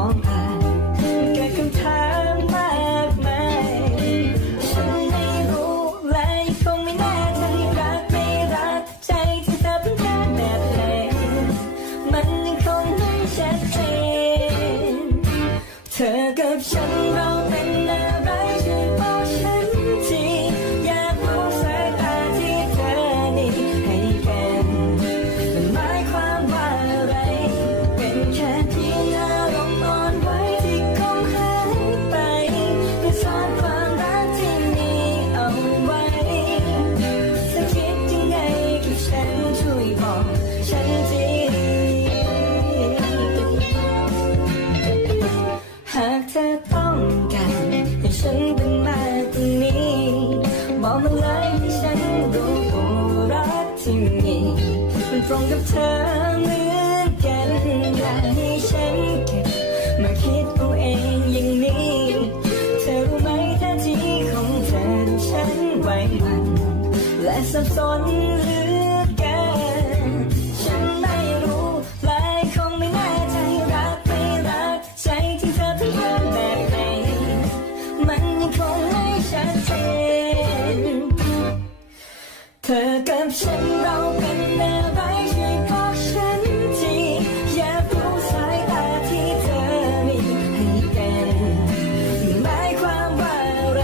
องผ่านแค่คำถามมากมายฉันไม่รู้และคงไม่แน่ใจรักไม่รักใจที่เธอเป็นแค่แบบไหนมันยังคงไม่ชัดเจนเธอกับฉันเราเป็นอะไรช่วยบอกฉันทีอยากรู้สายตาที่เธอนี่ให้กันมันหมายความว่าอะไรเป็นแค่เพียงอารมณ์อ่อนไหวที่คงหายไปเพื่อซ่อนความรักที่มีเอาไว้เธอคิดยังไงกับฉันช่วยบอกฉันทีหากเธอต้องการให้ฉันเป็นมากกว่านี้บอกมาเลยให้ฉันรู้ว่ารักที่มีมันตรงกับเธอเหมือนกันอยากให้ฉันเก็บมาคิดเอาเองอย่างนี้เธอรู้ไหมท่าทีของเธอดูฉันไว้มันและสับสนเหลือเกินฉันไม่รู้และคงไม่แน่ใจรักไม่รักใจที่เธอเป็นคนแบบไหนมันยังคงไม่ชัดเจนเธอกับฉันเราเป็นอะไรช่วยบอกฉันทีอยากรู้สายตาที่เธอมีให้กันหมายความว่าอะไร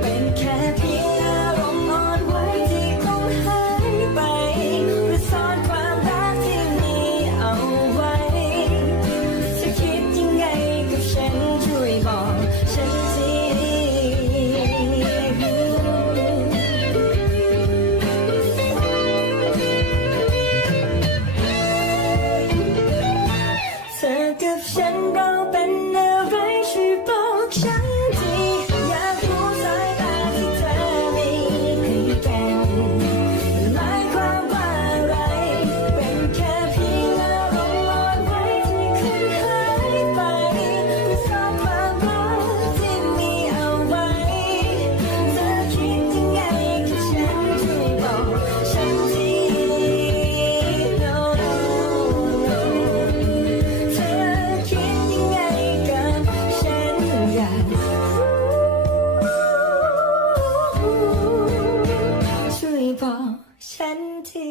เป็นแค่เพียงอารมณ์อ่อนไหวที่คงหายไปเพื่อซ่อนความรักที่มีเอาไว้เธอคิดยังไงกับฉันช่วยบอกฉันทีเธอกับฉันเราเป็นอะไรช่วยบอกฉันทีอยากรู้สายตาที่เธอมีให้กันหมายความว่าอะไรเป็นแค่เพียงอารมณ์อ่อนไหวที่คงหายไปเพื่อซ่อนความรักที่มีเอาไว้เธอคิดยังไงกับฉันช่วยบอกฉันที Noเธอคิดยังไงกับฉันอยากรู้ช่วยบอกฉันที